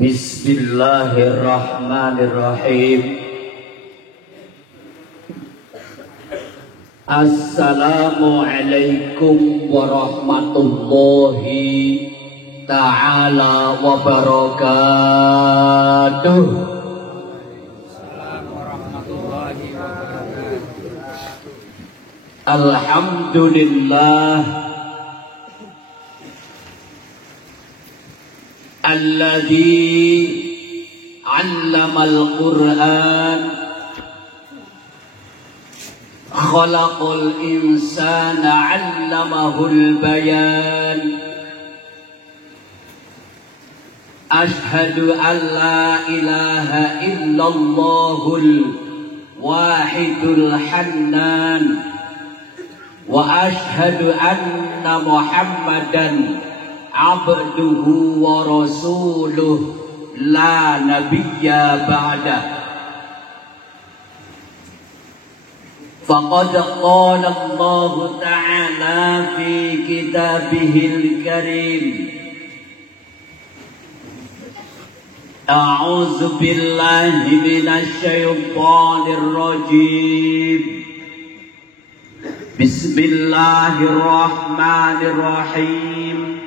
Bismillahirrahmanirrahim. Assalamualaikum warahmatullahi ta'ala wabarakatuh. Alhamdulillah alladzi 'allamal Qur'an khalaqal insana 'allamahul bayan. Ashhadu an la ilaha illallahul wahidul hannan wa ashhadu anna Muhammadan abduhu wa rasuluh la nabiyya ba'da. Faqad qala Allah ta'ala fi kitabihil karim, a'udzu billahi minasy syaithanir rajim. Bismillahirrahmanirrahim.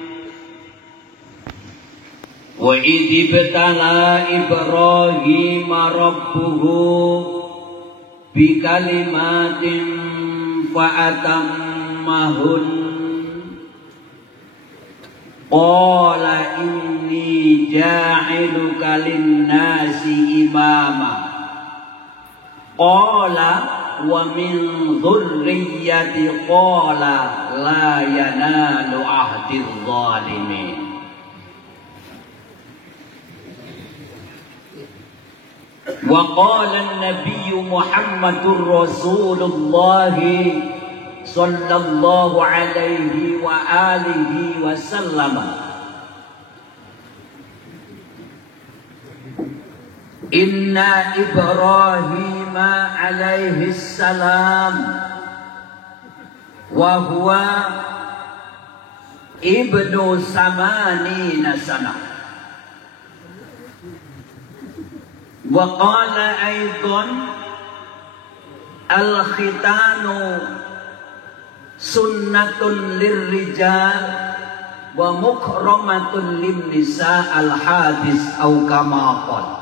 Wa idh ibtala Ibrahim rabbuhu bi kalimatin fa atammahun qala inni ja'iluka lin-nasi imama qala wa min dhurriyyati qala la yanalu ahdiz zalimin. Wa qala an-nabiyyu Muhammadur Rasulullah sallallahu alaihi wa alihi wa sallam, inna Ibrahim alaihi salam wa huwa ibnu samanina sanah. Wa qala aidan al-khitanu sunnatun lirrijal wa mukramatun lin-nisa al-hadis au kama qala.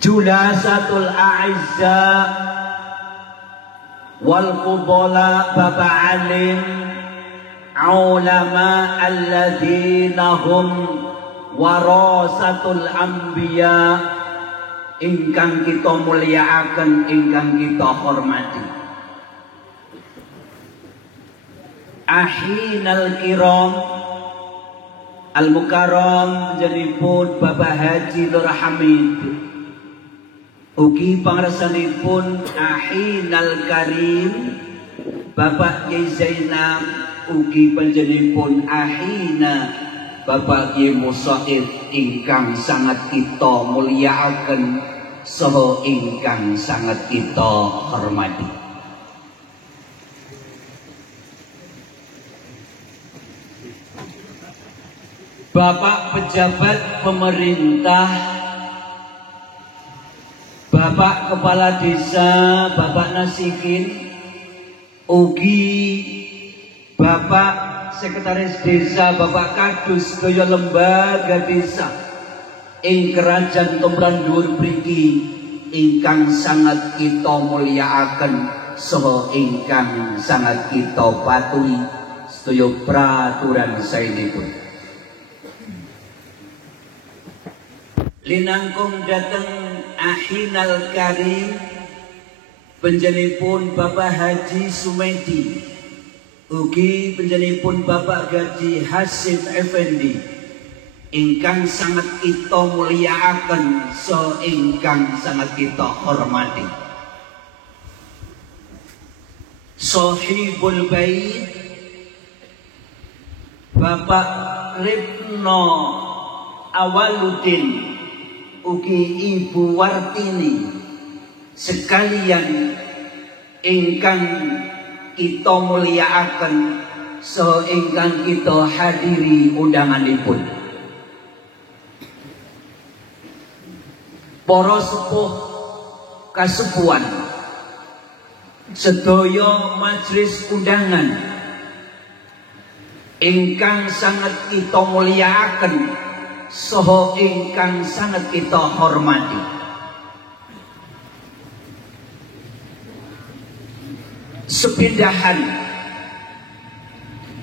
Julasatul a'izza wal fudala baba alim ulama alladzina hum warasatul anbiya, ingkang kita mulyakaken, ingkang kita hormati. Ahinal kiram al mukarram jenipun Bapak Haji Nur Hamid, ugi pangarsanipun Ahinal karim Bapak Kiai Zainab, ugi panjenenganipun ahina Bapak Kiai Musaid, ingkang sangat kita mulyakaken saha ingkang sangat kita hormati. Bapak pejabat pemerintah, Bapak Kepala Desa, Bapak Nasikin, ugi Bapak Sekretaris Desa, Bapak Kadus daya lembaga desa ing Kerajaan Tumrap Dhuwur mriki ingkang sangat kita mulyakaken saha ingkang sangat kita patuhi sedaya peraturan saenipun. Linangkung dateng Ahinal Karim panjenenganipun Bapak Haji Sumedi, ugi panjenenganipun Bapak Haji Hasim Effendi ingkang sangat kita mulyakaken so ingkang sangat kita hormati. Sohibul Bait Bapak Ripno Awaluddin ugi Ibu Wartini sekalian ingkang kita mulyakaken so ingkang kita hadiri undanganipun. Para sepuh kasepuhan sedaya majelis undangan ingkang sangat kita mulyakaken saha ingkang sangat kita hormati. Sepindahan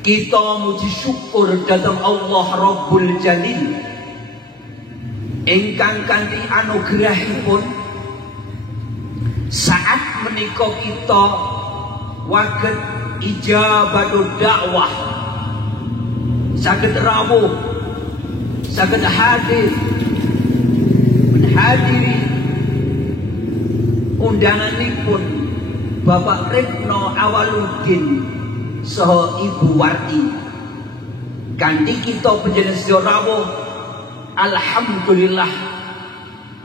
kita muji syukur dhateng Allah Rabbul Jalil ingkang kanthi anugerahipun saat menika kita waget ijabatul dakwah saged rawuh saged hadir menghadiri undanganipun Bapak Ripno Awaluddin saha Ibu Warti. Kanthi kita panjenengan sedaya rawuh alhamdulillah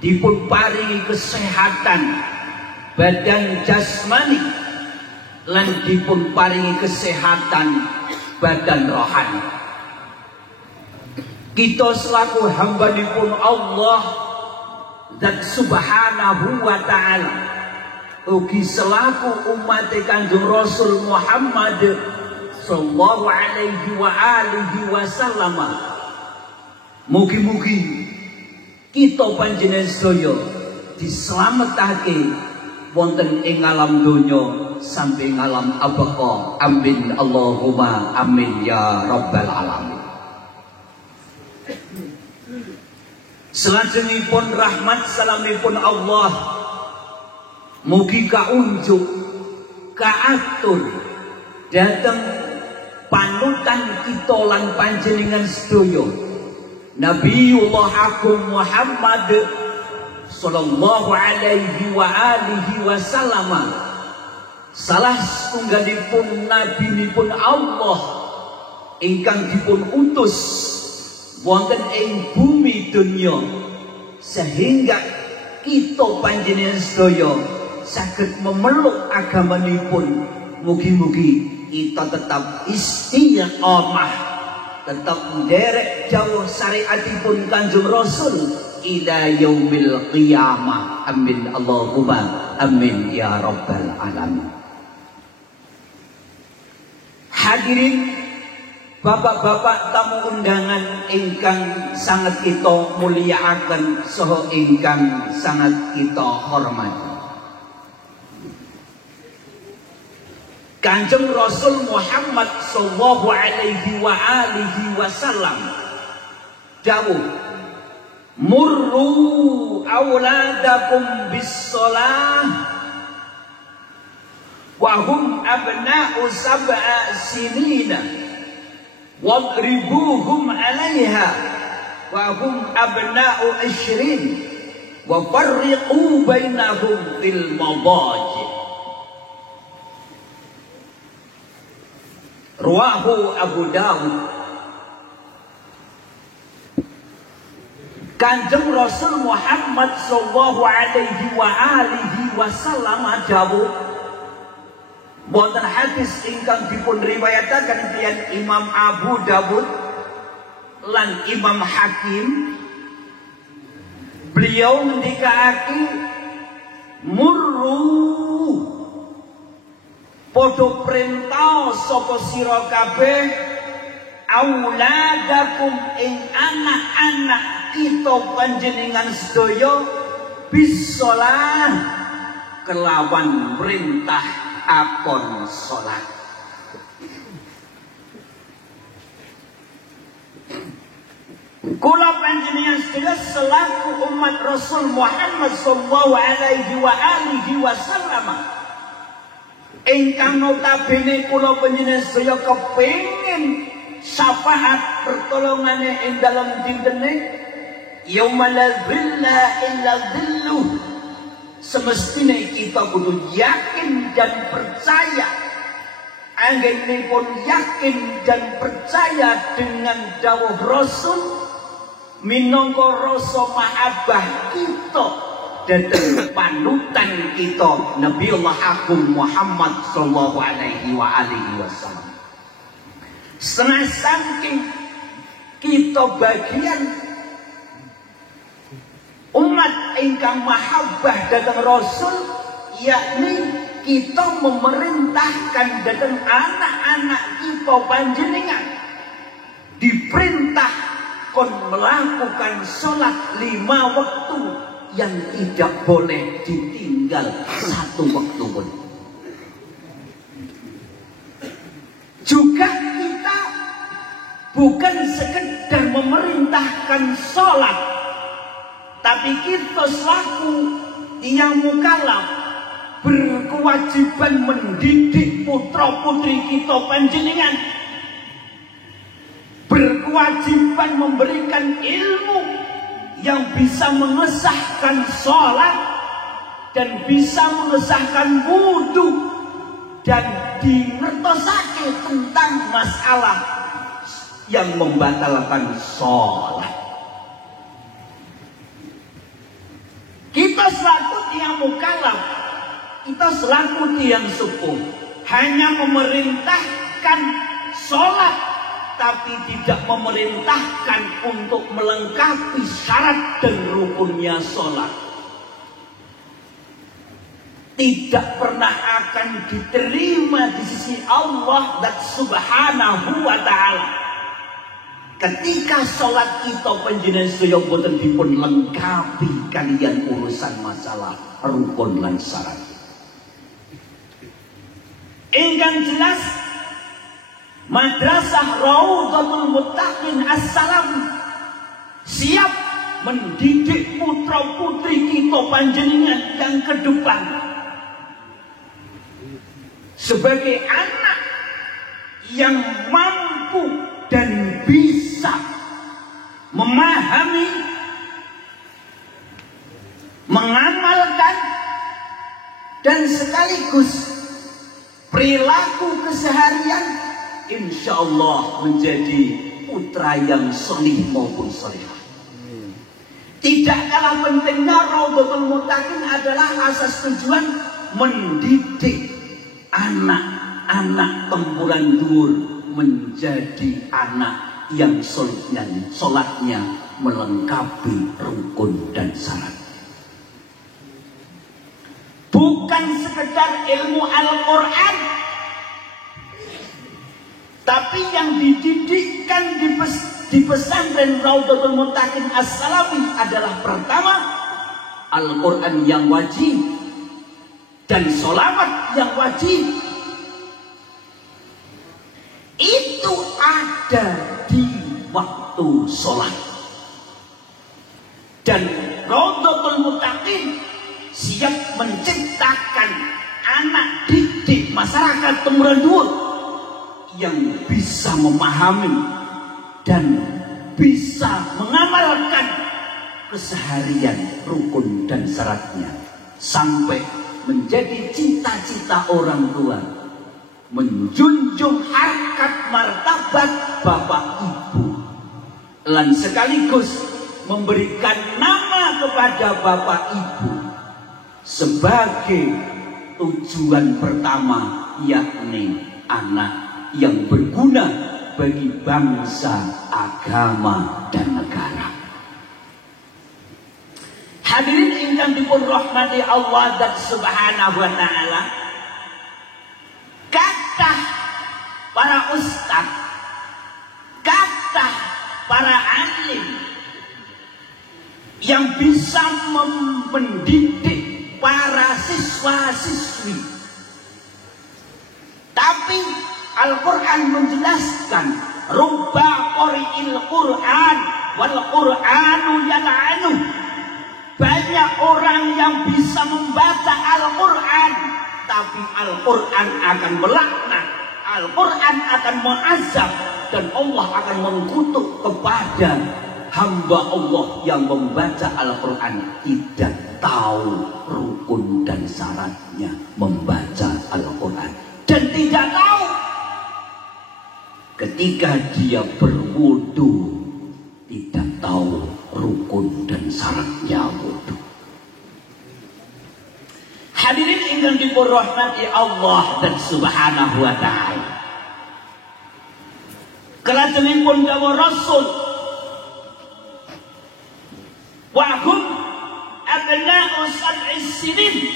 dipun paringi kesehatan badan jasmani lan dipun paringi kesehatan badan rohani. Kita selaku hambanipun Allah Zat Subhanahu wa Ta'ala, ugi selaku umat Kanjeng Rasul Muhammad sallallahu alaihi wa alihi wasallam, mugi-mugi kita panjenengan sedaya dislametake wonten ing alam donya sampai ing alam abqa. Amin Allahumma amin ya rabbal alamin. Selajengipun rahmat salamipun Allah mugi kaunjuk kaatur dhateng panutan kita lan panjenengan sedaya Nabiullah Agung Muhammad sallallahu alaihi wa alihi wasallam, salah setunggalipun nabinipun Allah ingkang dipun utus wonten ing bumi dunya sehingga kita panjenengan sedaya saged memeluk agamanipun. Mugi-mugi kita tetap istiqamah, tetap nderek jauh syariatipun Kanjeng Rasul ila yaumil qiyamah. Amin Allahumma amin ya rabbal alamin. Hadirin bapak-bapak tamu undangan ingkang sangat kita mulyakaken saha ingkang sangat kita hormati. Kanjeng Rasul Muhammad sallallahu alaihi wa alihi wasallam dawuh, murru auladakum bis-shalah wa hum abna'u sab'a sinina wadribuhum 'alaiha wa hum abna'u 20 wa farriqu bainahum fil madaji. Ruwahu Abu Dawud. Kanjeng Rasul Muhammad sallallahu alaihi wa alihi wasallam dawuh wonten hadis ingkang dipun riwayataken dening Imam Abu Dawud lan Imam Hakim, beliau ngendikake murru Podo perintah sapa sira kabeh auladakum ing anak-anak kita panjenengan sedaya bisolah kelawan perintah akon salat. Kula panjenengan sedaya selaku umat Rasul Muhammad sallallahu alaihi wa alihi wasallam ingkang notabene kula panjenengan sedaya kepengin syafaat pertolongane ing dalam dintene yaumala dzilla illa dzilluh. Semestinya kita kudu yakin dan percaya, anggenipun yakin dan percaya dengan dawuh Rasul minangka rasa mahabbah kita dhateng panutan kita Nabiullah Agung Muhammad sallallahu alaihi wa alihi wasallam. Setengah saking kita bagian umat ingkang mahabbah dhateng Rasul, yakni kita memerintahkan dhateng anak-anak kita panjenengan diperintah kon melakukan sholat 5 waktu yang tidak boleh ditinggal 1 waktu pun. Juga kita bukan sekedar memerintahkan sholat, tapi kita selaku yang mukallaf berkewajiban mendidik putra putri kita panjenengan, berkewajiban memberikan ilmu yang bisa mengesahkan sholat dan bisa mengesahkan wudu dan dingertosake tentang masalah yang membatalkan sholat. Kita selaku tiang mukallaf, kita selaku tiang sepuh hanya memerintahkan sholat, tapi tidak memerintahkan untuk melengkapi syarat dan rukunnya sholat. Tidak pernah akan diterima di sisi Allah Subhanahu wa ta'ala ketika sholat kita panjenengan sedaya boten dipun lengkapi kalian urusan masalah rukun lan syarat. Ingkang jelas Madrasah Raudhatul Muttaqin As-Salafi siap mendidik putra putri kita panjenengan yang ke depan sebagai anak yang mampu dan bisa memahami, mengamalkan, dan sekaligus perilaku keseharian insya Allah menjadi putra yang solih maupun solihah. Tidak kalah pentingnya Raudhatul Muttaqin adalah asas tujuan mendidik anak-anak tempuran dhuwur menjadi anak yang sholatnya melengkapi rukun dan syarat. Bukan sekedar ilmu Al-Quran, tapi yang dididikkan di pesantren Raudhatul Muttaqin As-Salafi adalah pertama Al-Quran yang wajib dan sholawat yang wajib. Itu ada di waktu sholat. Dan Raudhatul Muttaqin siap menciptakan anak didik masyarakat temurun dhuwur yang bisa memahami dan bisa mengamalkan keseharian rukun dan syaratnya sampai menjadi cita-cita orang tua menjunjung harkat martabat bapak ibu dan sekaligus memberikan nama kepada bapak ibu sebagai tujuan pertama, yakni anak yang berguna bagi bangsa, agama, dan negara. Hadirin ingkang dipun rahmati Allah Subhanahu wa ta'ala, ustadz, kata para alim yang bisa mendidik para siswa-siswi. Tapi Al-Quran menjelaskan, rubba qari'il Quran wal Quranu yal'anu. Banyak orang yang bisa membaca Al-Quran, tapi Al-Quran akan melaknat, Al-Quran akan mu'azzab, dan Allah akan mengutuk kepada hamba Allah yang membaca Al-Quran tidak tahu rukun dan syaratnya membaca Al-Quran, dan tidak tahu ketika dia berwudu tidak tahu rukun dan syaratnya wudu. Hadirin ingkang dirahmati Allah dan Subhanahu wa taala. Kelajengipun dawuh Rasul, wa hum abna'u sab'is sinin,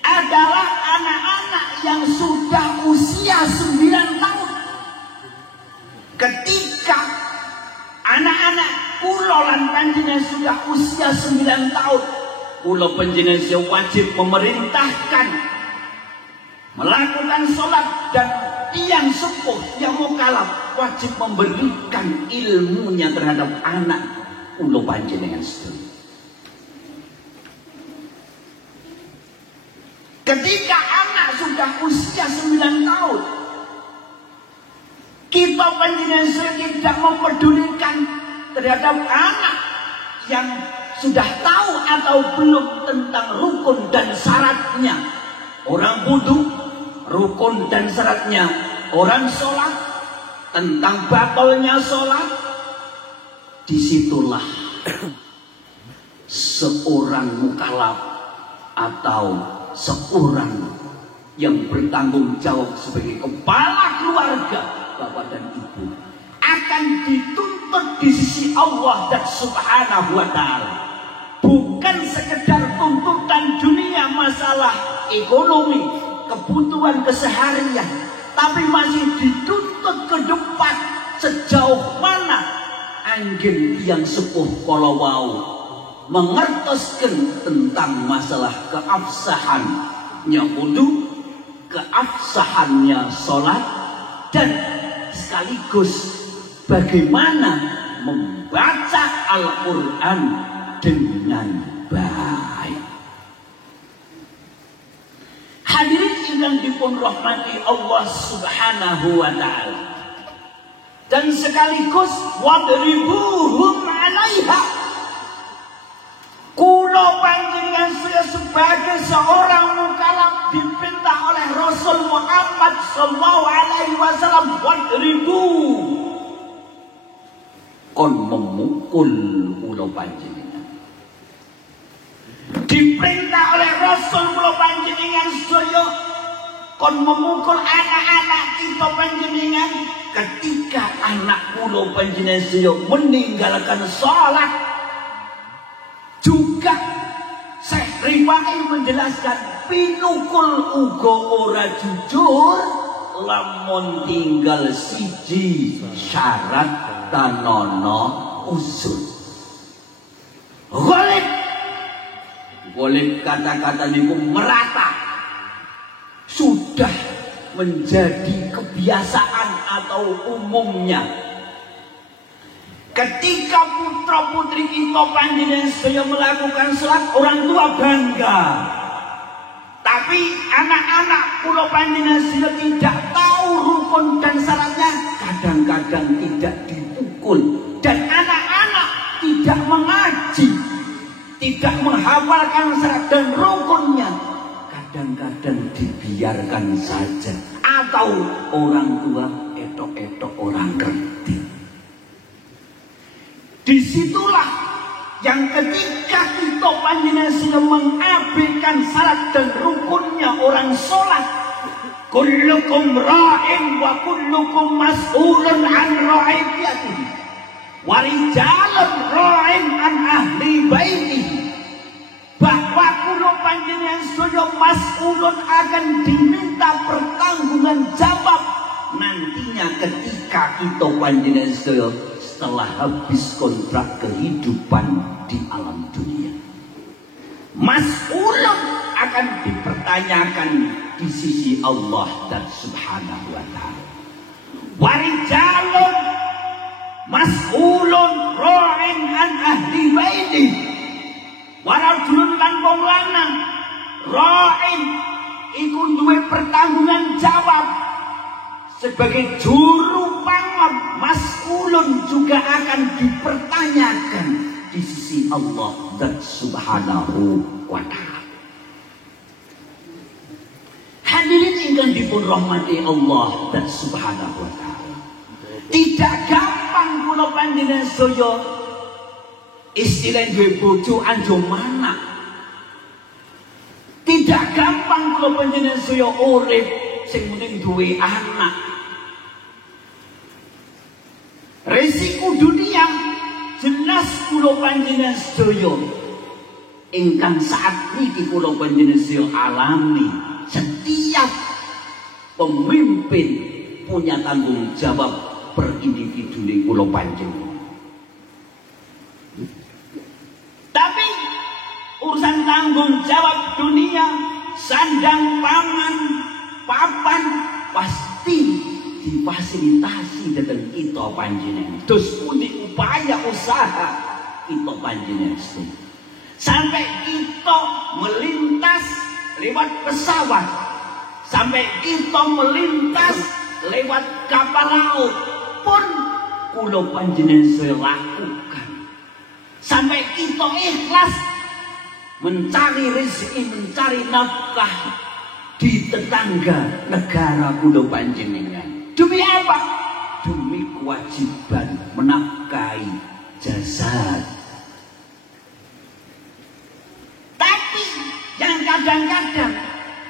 adalah anak-anak yang sudah usia 9 tahun. Ketika anak-anak kula lan panjenengan sudah usia 9 tahun, kula panjenengan wajib memerintahkan melakukan sholat, dan tiang sepuh yang mukallaf wajib memberikan ilmunya terhadap anak kula panjenengan sedaya. Ketika anak sudah usia 9 tahun, kita panjenengan tidak mempedulikan terhadap anak yang sudah tahu atau belum tentang rukun dan syaratnya. Orang wudu, rukun dan syaratnya. Orang sholat, tentang batalnya sholat. Disitulah seorang mukallaf atau seorang yang bertanggung jawab sebagai kepala keluarga, bapak dan ibu, akan dituntut di sisi Allah dan Subhanahu wa taala. Bukan sekedar tuntutan dunia, masalah ekonomi, kebutuhan keseharian, tapi masih dituntut ke depan sejauh mana anggin yang sepuh kalau wau mengertoskan tentang masalah keabsahannya wudu, keabsahannya sholat, dan sekaligus bagaimana membaca Al-Quran dengan baik. Hadirin yang dirahmati Allah Subhanahu wa taala, dan sekaligus wadribuhum 'alaiha. Kula panjenengan sebagai seorang mukallaf diperintah oleh Rasul Muhammad sallallahu alaihi wasallam, wadribu, kon memukul kula panjenengan. Diperintah oleh Rasul kula panjenengan sedaya kon memukul anak-anak kita panjenengan ketika anak kula panjenengan sedaya meninggalkan salat. Juga Syekh Rifai menjelaskan, pinukul uga ora jujur lamun tinggal siji syarat tanono usul. Golib kata-kata niku merata, sudah menjadi kebiasaan atau umumnya. Ketika putra putri kita panjenengan sedaya melakukan salat, orang tua bangga. Tapi anak-anak kula panjenengan sedaya tidak tahu rukun dan syaratnya, kadang-kadang tidak dipukul, dan anak-anak tidak mengaji, tidak menghafalkan syarat dan rukunnya, kadang-kadang dibiarkan saja, atau orang tua etok-etok orang ngerti. Disitulah yang ketika kita panjenengan sudah mengabaikan syarat dan rukunnya orang sholat, kullukum ra'in wa kullukum mas'ulun an ra'iyatihi wa rijalun ra'in an ahli baitihi, bahwa kula panjenengan sudah mas'ulun akan diminta pertanggungan jawab kita panjenengan sedaya setelah habis kontrak kehidupan di alam dunia. Mas'ulun akan dipertanyakan di sisi Allah dan Subhanahu wa ta'ala. Warijalun mas'ulun ra'in an ahli baiti. Warajulun lan wong lanang ra'in iku duwe pertanggungan jawab sebagai juru pangon. Mas'ulun juga akan dipertanyakan di sisi Allah dan Subhanahu wa ta'ala. Hadirin ingkang dipun rahmati Allah dan Subhanahu wa ta'ala. Tidak gampang kula panjenengan sedaya istilah duwe bojo anjo mana. Tidak gampang kula panjenengan sedaya urip sing mending duwe anak. Resiko dunia jelas kula panjenengan sedaya ingkang saat niki kula panjenengan sedaya alami. Setiap pemimpin punya tanggung jawab per individu ning kula panjenengan. Tapi urusan tanggung jawab dunia, sandang pangan, papan pasti difasilitasi dengan kita panjenengan. Terus pundi upaya usaha kita panjenengan sampai kita melintas lewat pesawat, sampai kita melintas lewat kapal laut pun kula panjenengan saya lakukan. Sampai kita ikhlas mencari rezeki, mencari nafkah di tetangga negara kula panjenengan. Demi apa? Demi kewajiban menafkahi jasad. Tapi yang kadang-kadang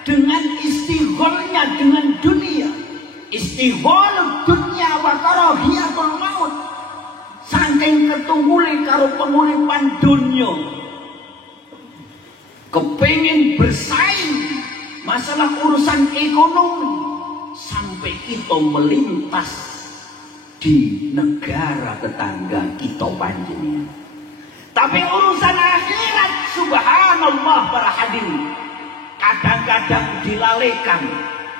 dengan istigholnya dengan dunia, istighol dunia wa karahiyatul maut, saking ketunggule karo penguripan dunia, kepengin bersaing masalah urusan ekonomi, sampai kita melintas di negara tetangga kita panjenengan. Tapi urusan akhirat, subhanallah para hadirin, kadang-kadang dilalaikan.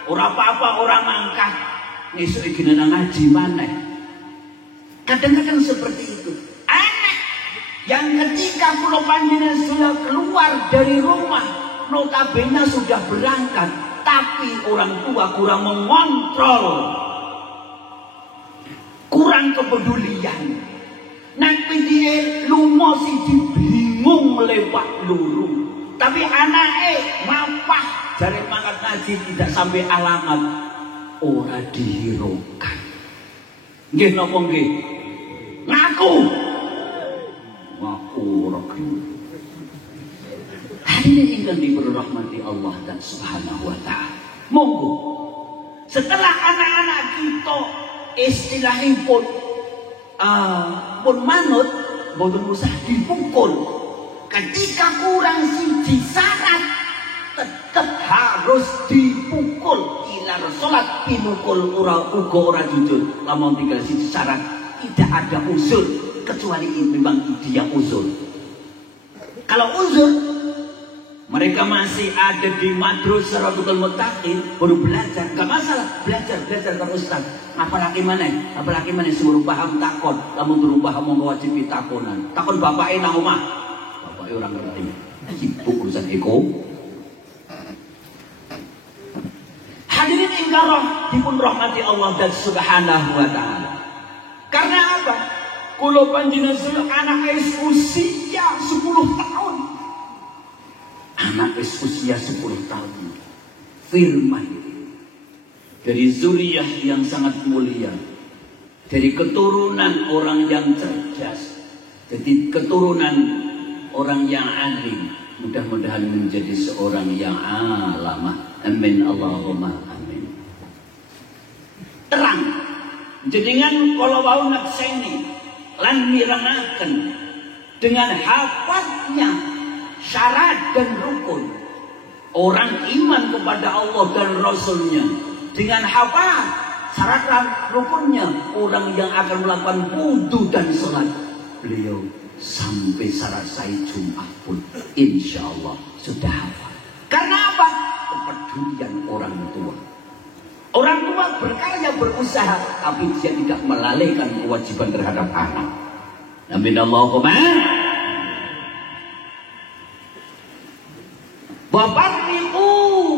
Ora apa-apa orang angkat ngesuk iki nang ngaji maneh. Kadang-kadang seperti itu. Anak yang ketika kula panjenengan sudah keluar dari rumah, notabene sudah berangkat, tapi orang tua kurang mengontrol, kurang kepedulian. Nek piye lunga siji bingung lewat luru, tapi anake mapah jare mangkat ngaji tidak sampai alamat, ora dihiraukan. Nggih napa nggih? Ngaku ora gelem. Hadirin ingkang dirahmati Allah dan Subhanahu wa ta'ala. Monggo setelah anak-anak kita istilahipun pun manut, boten usah dipukul. Ketika kurang siji syarat tetap harus dipukul. Ilar salat pinukul uga ora jujur. Lamun tinggal siji syarat tidak ada uzur, kecuali memang dia uzur. Kalau uzur, mereka masih ada di madrasah Rabiul Muttaqin, baru belajar, gak masalah, belajar ke ustaz. Apalagi mana suruh paham takon, lamun durung paham monggo wajib ditakonan. Takon bapake nang omah, bapake orang ngerti. Sibuk urusan eko. Hadirin ingkang dipun rahmati Allah dan Subhanahu wa ta'ala. Karena apa? Kula panjenengan anak usia 10 tahun. Anak usia 10 tahun. Firman dari zuriyah yang sangat mulia, dari keturunan orang yang cerdas, dari keturunan orang yang alim, mudah-mudahan menjadi seorang yang alamah. Amin Allahumma amin. Terang jenengan kalau wau nakseni lan mirengaken dengan hafadznya syarat dan rukun orang iman kepada Allah dan Rasulnya, dengan hafal syarat rukunnya orang yang akan melakukan wudu dan sholat. Beliau sampai syarat saya Jumat pun insya Allah sudah hafal. Karena apa? Kepedulian orang tua. Orang tua berkarya berusaha, tapi dia tidak melalaikan kewajiban terhadap anak. Amin Allahumma. Wafarriqu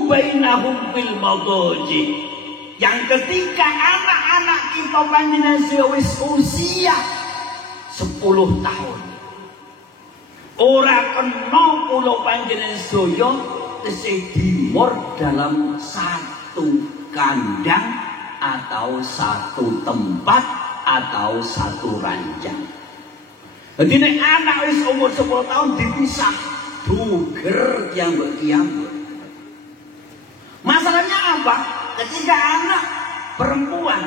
bainahum fil madaji. Yang ketika anak-anak kita panjenengan wis usia 10 tahun, ora kena kula panjenengan sedaya tesih dimur dalam satu kandang atau satu tempat atau satu ranjang. Jadi nek anak wis umur 10 tahun dipisah, duger yang berkiam. Masalahnya apa? Ketika anak perempuan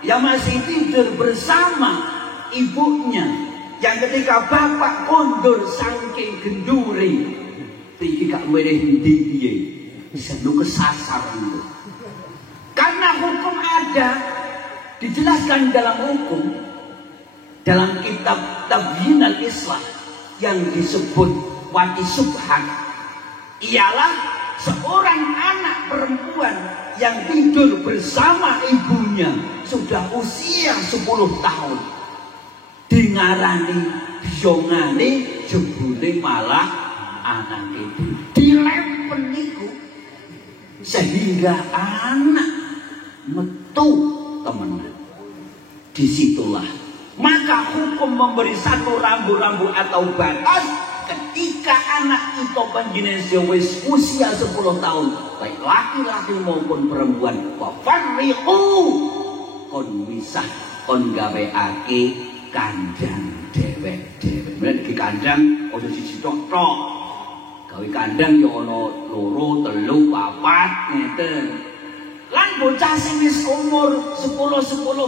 yang masih tidur bersama ibunya, yang ketika bapak kondur saking genduri, iki gak meneh piye bisa lu kesasar itu. Karena hukum ada dijelaskan dalam hukum dalam kitab Tabyin al-Islah yang disebut wati subhan, ialah seorang anak perempuan yang tidur bersama ibunya sudah usia 10 tahun dingarani biongane jebule malah anak itu dilempen niku sehingga anak metu temenan. Disitulah maka hukum memberi satu rambu-rambu atau batas ketika anak itu panjenengan wis usia 10 tahun, baik laki-laki maupun perempuan, wafarriqu kon misah kon gaweake kandang dewek-dewek. Nek iki kandang aja siji tok. Gawe kandang ya ana 2, 3, 4 ngeten. Lan bocah sing wis umur 10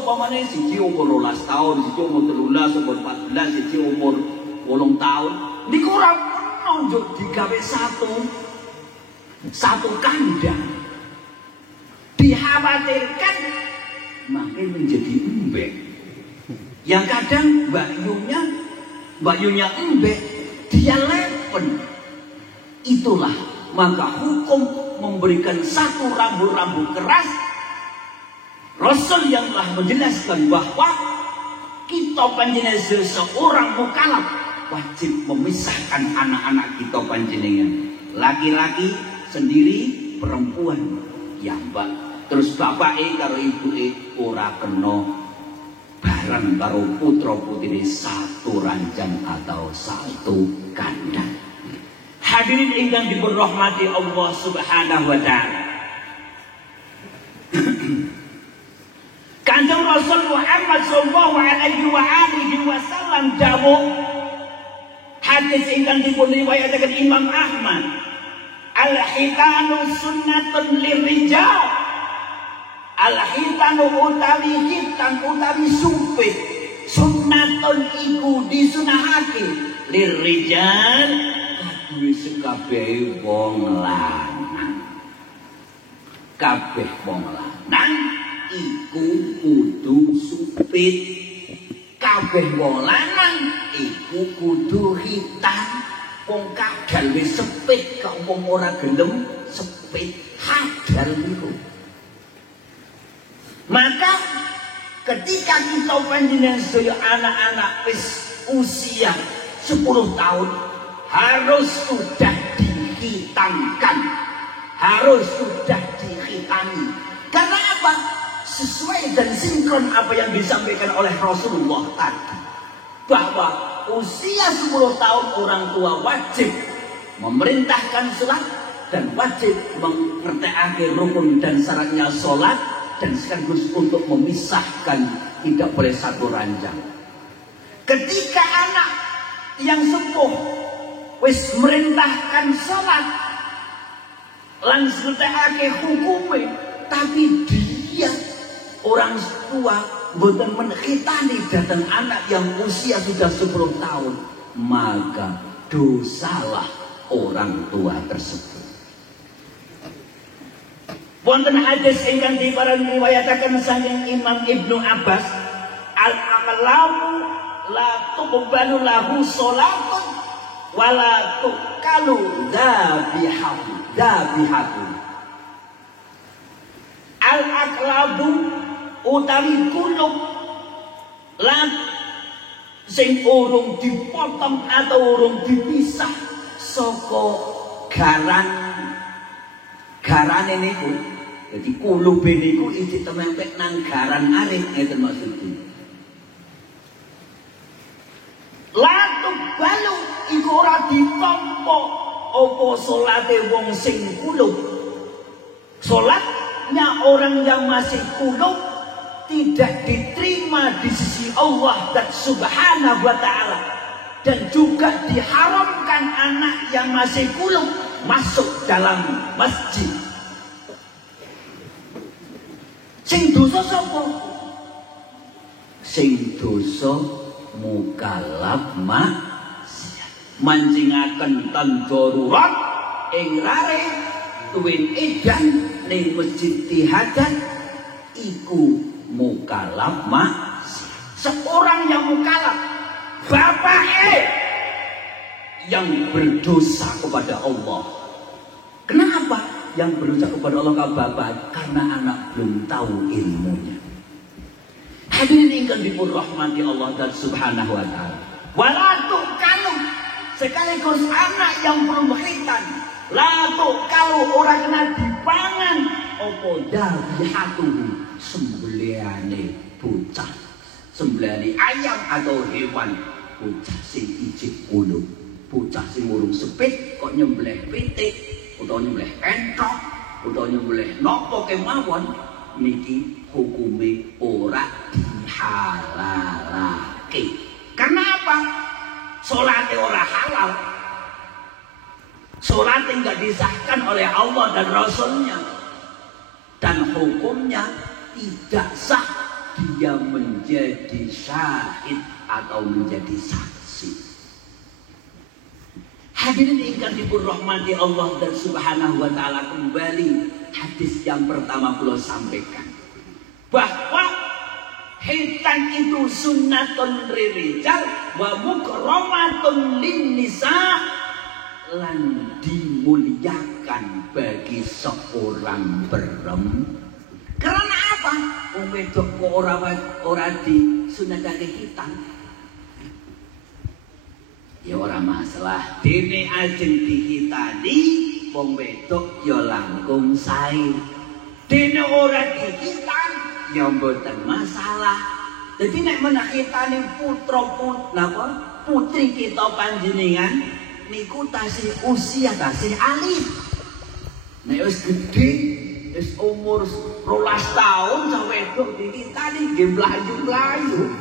pamane siji umur 12 tahun, siji umur 13, umur 14, siji umur 8 tahun. Niku ora nunjuk digawe satu kandang. Dikhawatirkan makin menjadi embek. Yang kadang mbak Yunya embek, dia lepen. Itulah maka hukum memberikan satu rambu-rambu keras. Rasul yang telah menjelaskan bahwa kita panjenengan seorang mukallaf wajib memisahkan anak-anak kita panjenengan. Laki-laki sendiri, perempuan ya mbak. Terus bapake karo ibuke ora kena bareng karo putra putri satu ranjang atau satu kandang. Hadirin ingkang diberahmati Allah Subhanahu wa taala. Kanjeng Rasul Muhammad sallallahu alaihi wa alihi wasallam dawuh, hadis ingkang dipun riwayataken Imam Ahmad, al-hitanu sunnatun lirijal. Al-hitanu utawi hitam utawi supit, sunnatun iku disunahake lirijal kaduwe sekabehe wong lanang. Kabeh wong lanang iku kudu supit, kabeh wong lanang iku kudu hitam. Wong kadal wis sepit kok wong ora gelem sepit hadal niku. Maka ketika kita panjenengan sedaya anak-anak wis usia 10 tahun harus sudah dihitamkan, harus sudah dihitami. Karena apa? Sesuai dan sinkron apa yang disampaikan oleh Rasulullah tadi, bahwa usia 10 tahun orang tua wajib memerintahkan sholat dan wajib mengerti rukun dan syaratnya sholat, dan sekaligus untuk memisahkan tidak boleh satu ranjang. Ketika anak yang sepuh wis merintahkan sholat lan ngerti hukume, tapi dia orang tua boten menkhitani datang anak yang usia sudah 10 tahun, maka dosalah orang tua tersebut. Wonten hadis ingkang diparan riwayataken saking Imam Ibnu Abbas, al-aqlamu la tuqbalu lahu sholatun wala tuqalu dhabihatu. Al-aqlabu utawi kulub lan sing urung dipotong atau urung dipisah saka garane niku. Jadi kulube niku isih temempek nang garan arit ngeten maksudipun. Latuk balu iku ora ditampa apa salate wong sing kulub. Salatnya orang yang masih kulub tidak diterima di sisi Allah dan Subhanahu wa ta'ala, dan juga diharamkan anak yang masih kulub masuk dalam masjid. Sing dosa sapa? Sing dosa mukallaf mancingaken tan darurat ing rare tuwin edan ning masjid hajat iku mukallaf seorang yang mukallaf, bapaknya yang berdosa kepada Allah. Kenapa yang berdosa kepada Allah ke bapak? Karena anak belum tahu ilmunya. Hadirin ingkang dipun rahmati Allah dan Subhanahu wa ta'ala. Walatu kalu sekaligus anak yang belum khitan, latu kalau orang kena dipangan opo dhabihatuhu, sembelihane bocah, sembelihane ayam atau hewan. Bocah sing ijik kulub, bocah sing urung sepit kok nyembelih pitik utawa nyembelih entok utawa nyembelih napa kemawon, niki hukume ora dihalalake. Karena apa? Salate ora halal, salate enggak disahkan oleh Allah dan Rasulnya, dan hukumnya tidak sah dia menjadi syahid atau menjadi saksi. Hadirin ingkang dipun rahmati Allah dan Subhanahu wa ta'ala, kembali hadis yang pertama kula sampaikan bahwa khitan itu sunnatun lirijal wa mukramatun linnisa, lan dimuliakan bagi seorang perempuan. Karena apa? Wong wedok kok ora disunatake khitan. Ya ora masalah, dene ajeng dihitani wong wedok ya langkung sae. Dene ora dihitan ya mboten masalah. Jadi nek menakitane putri kita panjenengan niku tasih usia tasih alit. Nek wis gedhe wis umur 12 tahun sampe wedok dikitani nggih mlayu-mlayu.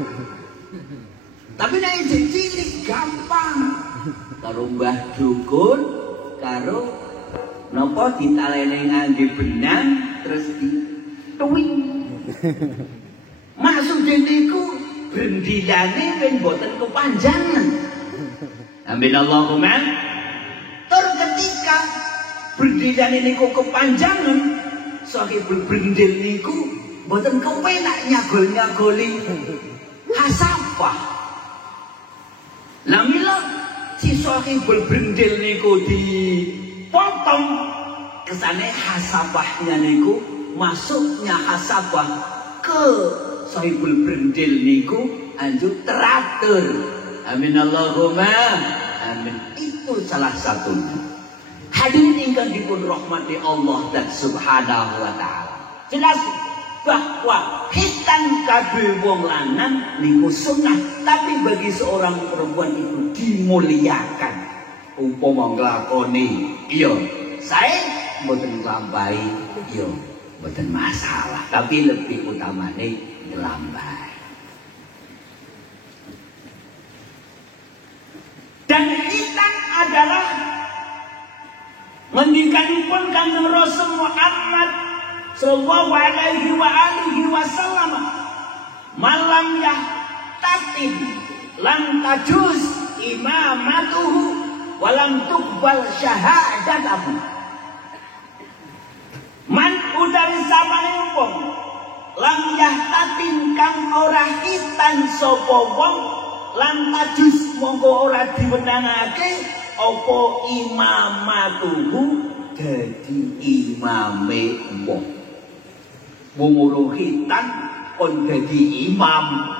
Tapi nek cilik gampang. Karo mbah dukun, karo napa ditalene ngangge benang terus dituwing. Maksud niku brendilane ben boten kepanjangan. Amin Allahumma. Tur ketika brendilane niku kepanjangan, sahibul brendil niku boten kepenak nyagol-nyagoli hasafah. Lah mila si sahibul brendil niku dipotong, kesane hasafahnya niku, masuknya hasafah ke sahibul brendil niku anjuk teratur. Amin Allahumma amin. Itu salah satunya. Hadirin ingkang dipun rahmati Allah dan Subhanahu wa ta'ala. Jelas bahwa khitan kabeh wong lanang niku sunnah, tapi bagi seorang perempuan itu dimuliakan. Umpama nglakoni iya sae mboten nglampahi iya mboten masalah, tapi lebih utamane nglampahi. Dan khitan adalah ngendikanipun Kanjeng Rasul Muhammad sallallahu alaihi wa alihi wasallam, malam yahtatib lam tajuz imamatuhu walam tuqbal syahadatuhu. Man utawi sapane wong lam yahtatin kang ora hitan sapa wong lan tajus monggo ora diwenangake apa imamatuhu dadi imame wong. Wong urung hitan kon dadi imam.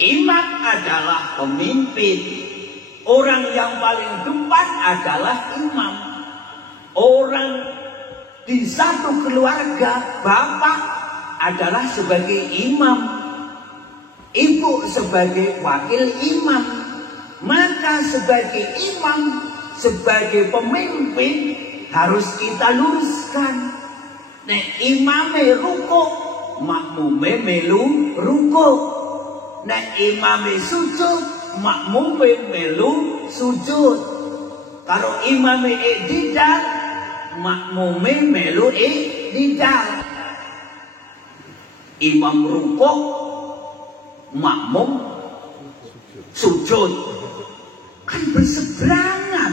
Imam adalah pemimpin. Orang yang paling depan adalah imam. Orang di satu keluarga, bapak adalah sebagai imam, ibu sebagai wakil imam. Maka sebagai imam, sebagai pemimpin harus kita luruskan. Nek imame ruko, makmume melu ruko. Nek imame sujud, makmume melu sujud. Kalau imame i'tidal, makmume melu i'tidal. Imam rukuk, makmum sujud. Kan berseberangan.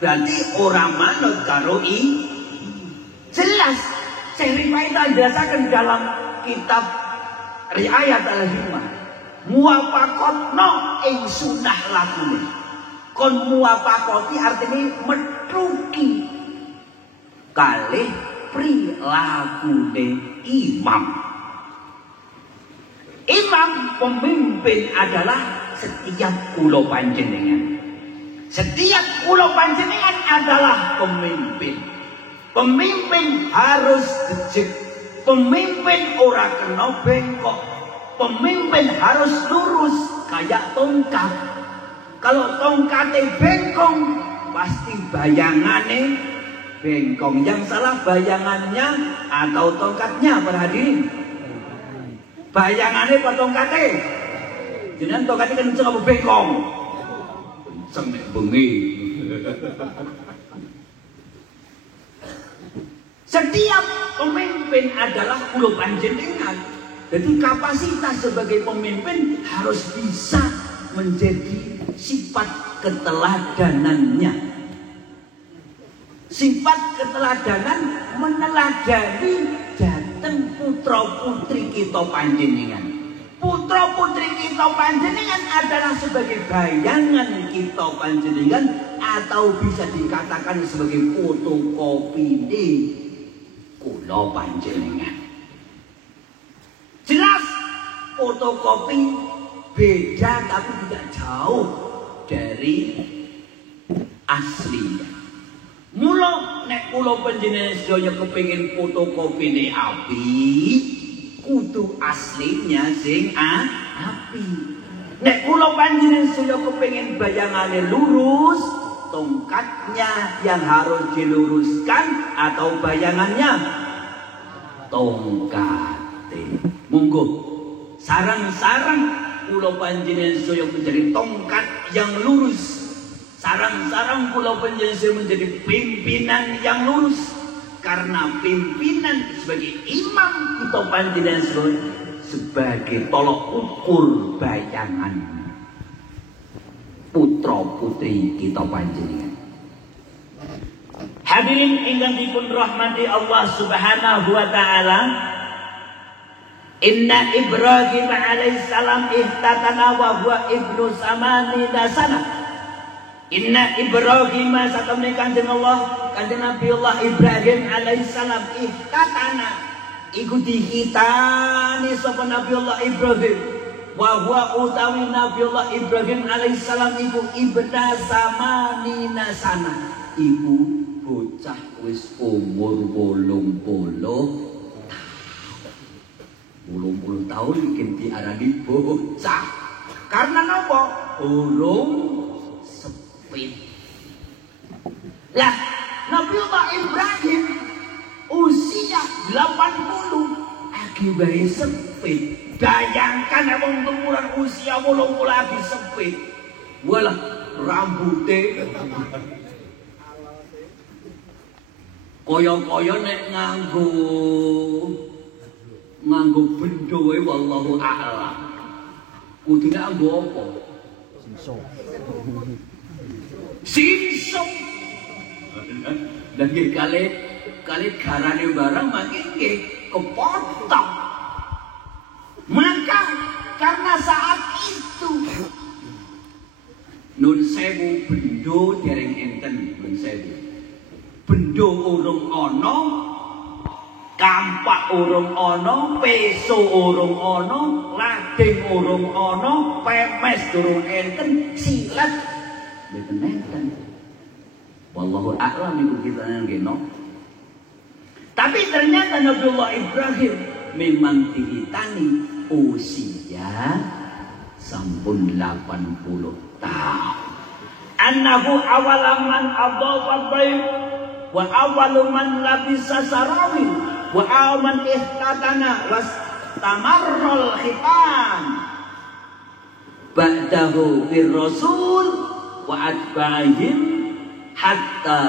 Berarti orang manut karo jelas. Syekh Rifai itu jelaskan dalam kitab Riayat al-Himah. Muwafaqatno ing sunah lakune. Kon muwafaqati artinya metruki kalih prilakune imam. Imam pemimpin adalah setiap kula panjenengan. Setiap kula panjenengan adalah pemimpin. Pemimpin harus becik. Pemimpin ora kena bengkok. Pemimpin harus lurus kayak tongkat. Kalau tongkatnya bengkong, pasti bayangannya bengkong. Yang salah bayangannya atau tongkatnya, perhatian. Bayangannya apa tongkatnya? Jangan tongkatnya kenceng apa bengkong? Kenceng nek bengi. Setiap pemimpin adalah kula panjenengan. Jadi kapasitas sebagai pemimpin harus bisa menjadi sifat keteladanannya. Sifat keteladanan meneladani dateng putra putri kita panjenengan. Putra putri kita panjenengan adalah sebagai bayangan kita panjenengan atau bisa dikatakan sebagai fotokopi kula panjenengan. Jelas fotokopi beda tapi tidak jauh dari aslinya. Mula nek kula panjenengan sedaya kepengin fotokopine apik, kudu aslinya sing apik. Nek kula panjenengan sedaya kepengin bayangane lurus, tongkatnya yang harus diluruskan atau bayangannya tongkat. Monggo sarang-sarang kula panjenengan sedaya menjadi tongkat yang lurus. Sarang-sarang kula panjenengan menjadi pimpinan yang lurus. Karena pimpinan sebagai imam kita panjenengan sebagai tolok ukur bayangan putra putri kita panjenengan. Hadirin ingkang dipun rahmati Allah Subhanahu wa taala. Inna Ibrahim alaihissalam ihtatana wa huwa ibnu samanina sana. Inna Ibrahim satamne kanjeng Allah, kanjeng Nabi Allah Ibrahim alaihissalam ihtatana iku dihitani sapa Nabi Allah Ibrahim. Wa huwa utawi Nabi Allah Ibrahim alaihissalam iku ibna samanina sana. Iku bocah wis umur 80 tahun iki diarani bocah. Karena napa? Urung sepit. Lah, Nabi Allah Ibrahim usia 80 akibat sepit. Bayangkan wong umuran usia 80 lagi sepit. Walah rambutnya kaya-kaya nek nganggo benda wae wallahu a'lam. Kudune nganggo apa? Sinsong. Dan nggih kalih kali garane barang makin kepotong. Maka karena saat itu nun sewu bendo dereng enten, nun sewu bendo urung ana, kampak urung ana, peso urung ana, lading urung ana, pemes durung enten, silat mboten enten. Wallahu a'lam iku kita ngeno. Tapi ternyata Nabiullah Ibrahim memang dihitani usia sampun 80 tahun. Annahu awalaman adhafa baik wa awaluman labisa sarawil wa awaman ihtatana was tamarrul khitan ba'dahu bir rasul wa atba'ihim hatta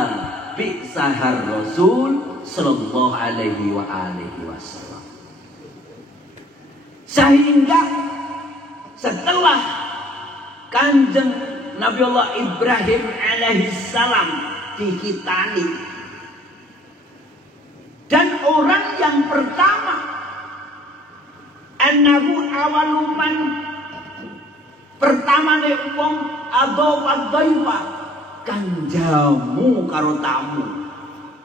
bi'sahar rasul sallallahu alaihi wa alihi wasallam. Sehingga setelah Kanjeng Nabiullah Ibrahim alaihi salam dihitani, dan orang yang pertama annahu awaluman pertama nih wong adhofad dhaifa kang jamu karo tamu,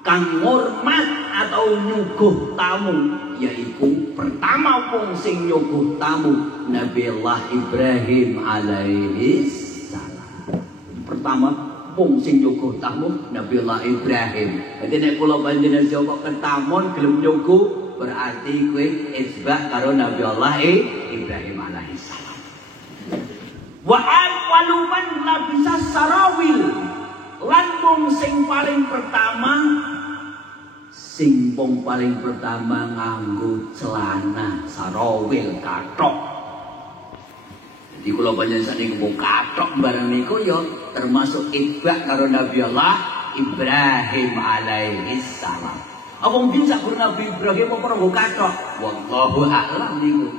kang ngurmat atau nyuguh tamu, yaitu pertama wong sing nyuguh tamu Nabiullah Ibrahim alaihi salam. Pertama wong sing nyuguh tamu Nabiullah Ibrahim. Jadi nek kula panjenengan kok ketamun gelem nyuguh berarti kowe isbah karo Nabiullah Ibrahim alaihi salam. Wa awaluman labisa sarawil lan wong sing paling pertama nganggo celana sarawil kathok. Jadi kula panjenengan sakniki nggo kathok bareng niku ya termasuk ibak karo Nabiullah Ibrahim alaihi salam. Apa mungkin sak Nabi Ibrahim apa nggo kathok? Wallahu a'lam niku.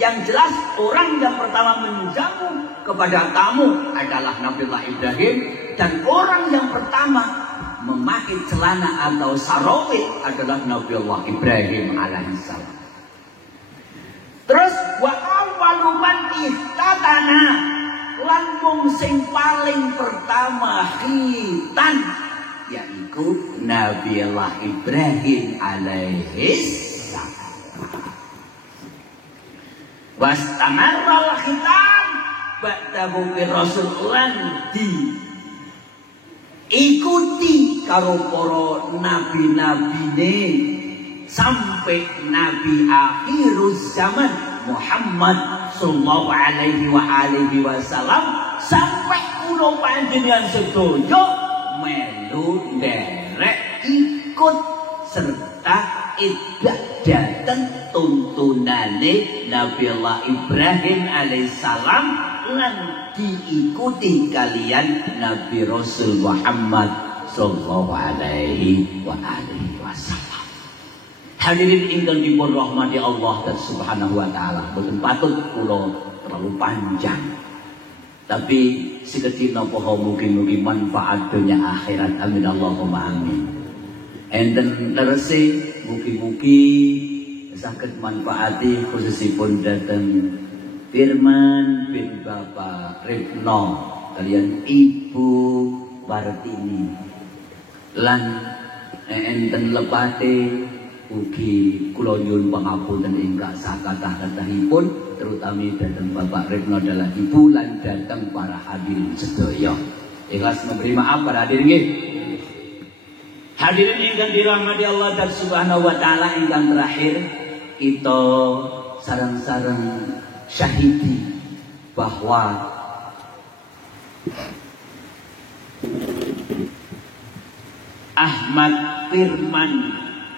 Yang jelas orang yang pertama menjamu kepada tamu adalah Nabiullah Ibrahim, dan orang yang pertama memakai celana atau sarawil adalah Nabiullah Ibrahim alaihissalam. Terus wa awaluman ihtatana lan wong sing paling pertama khitan yaitu Nabiullah Ibrahim alaihissalam. Wastamarral khitan ba'dahu bir rasulan di ikuti karo para nabi-nabine sampai nabi akhiruz zaman Muhammad sallallahu alaihi wa alihi wasallam, sampai kula panjenengan sedaya melu nderek ikut serta ibadah tuntunane Nabiullah Ibrahim alaihissalam lan diikuti kalian Nabi Rasul Muhammad sallallahu alaihi wa alihi wasallam. Hadirin ingkang dipun rahmati Allah dan subhanahu wa ta'ala, boten patut kula terlalu panjang, tapi sekedhik napa mugi-mugi manfaat dunya akhirat, amin Allahumma amin. Enten terese mugi-mugi saged manfaati khususipun dateng Firman bin Bapak Retno kalian Ibu Wartini lan enten lepate ugi kula nyuwun pangapunten ingkang sakathah-kathahipun, terutami dateng Bapak Retno adalah Ibu lan dateng para hadirin sedaya. Ikhlas memberi maaf para hadirin nggih. Hadirin ingkang dirahmati Allah dan subhanahu wa ta'ala, ingkang terakhir kita sareng-sareng syahidi bahwa Ahmad Firman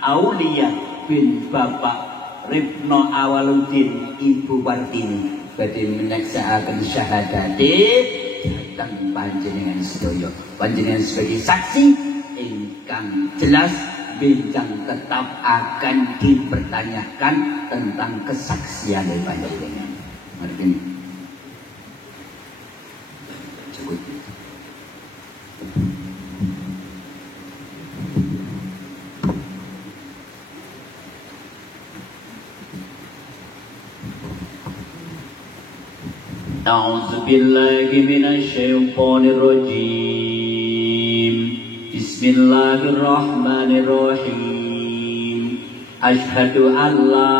Aulia bin Bapak Retno Awaludin Ibu Wartini badhe menyaksikan syahadate datang panjenengan sedaya, panjenengan sebagai saksi ingkang jelas bincang tetap akan dipertanyakan tentang kesaksian dari panjenengan. Ngerti? Cukup. أعوذ بالله من الشيطان الرجيم بسم الله الرحمن الرحيم أشهد أن لا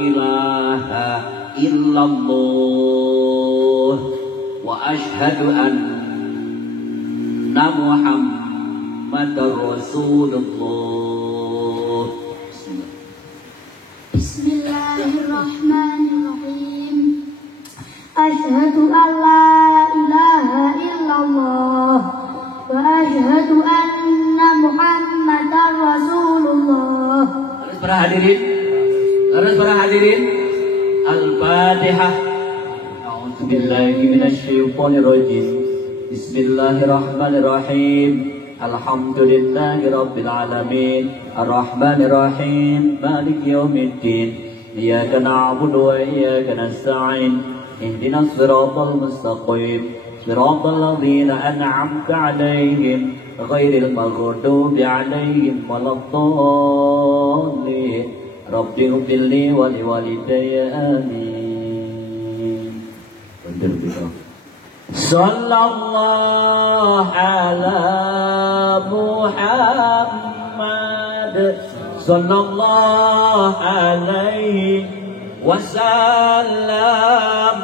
إله إلا الله وأشهد أن محمد رسول الله بسم الله الرحمن الرحيم أشهد أن لا إله إلا الله وأشهد أن محمدا رسول الله. Terus para hadirin Al-Fatihah. A'udzu billahi minasyaitonir rajim. Bismillahirrahmanirrahim. Alhamdulillahi rabbil alamin. Arrahmanir rahim. Maliki yaumiddin. Iyyaka na'budu wa iyyaka nasta'in. Ihdinas siratal mustaqim. Siratal ladzina an'amta 'alaihim ghairil maghdubi 'alaihim waladdallin. Rabbi ighfirli wa liwalidayya amin. Sallallahu ala Muhammad sallallahu alaihi wasallam.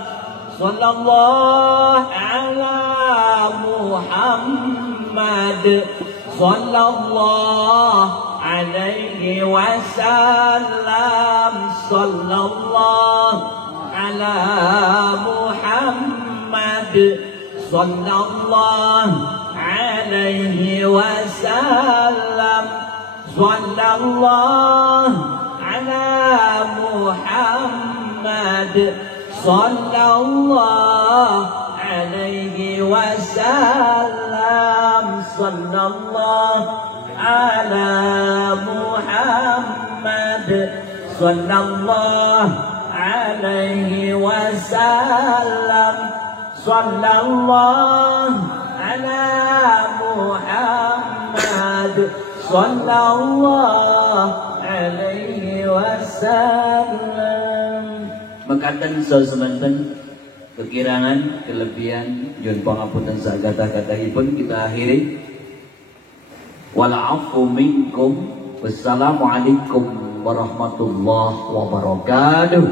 Sallallahu ala Muhammad sallallahu alaihi wasallam. Sallallahu ala Muhammad sallallahu alaihi wasallam. Sallallahu ala Muhammad sallallahu alaihi wasallam. Sallallahu ala Muhammad sallallahu alaihi wasallam. Sallallahu ala Muhammad sallallahu alaihi wasallam. Mekaten sesemanten kekirangan kelebihan nyuwun pangapunten sagata-gatahipun kita akhiri. Wal afu minkum. Wassalamualaikum warahmatullahi wabarakatuh.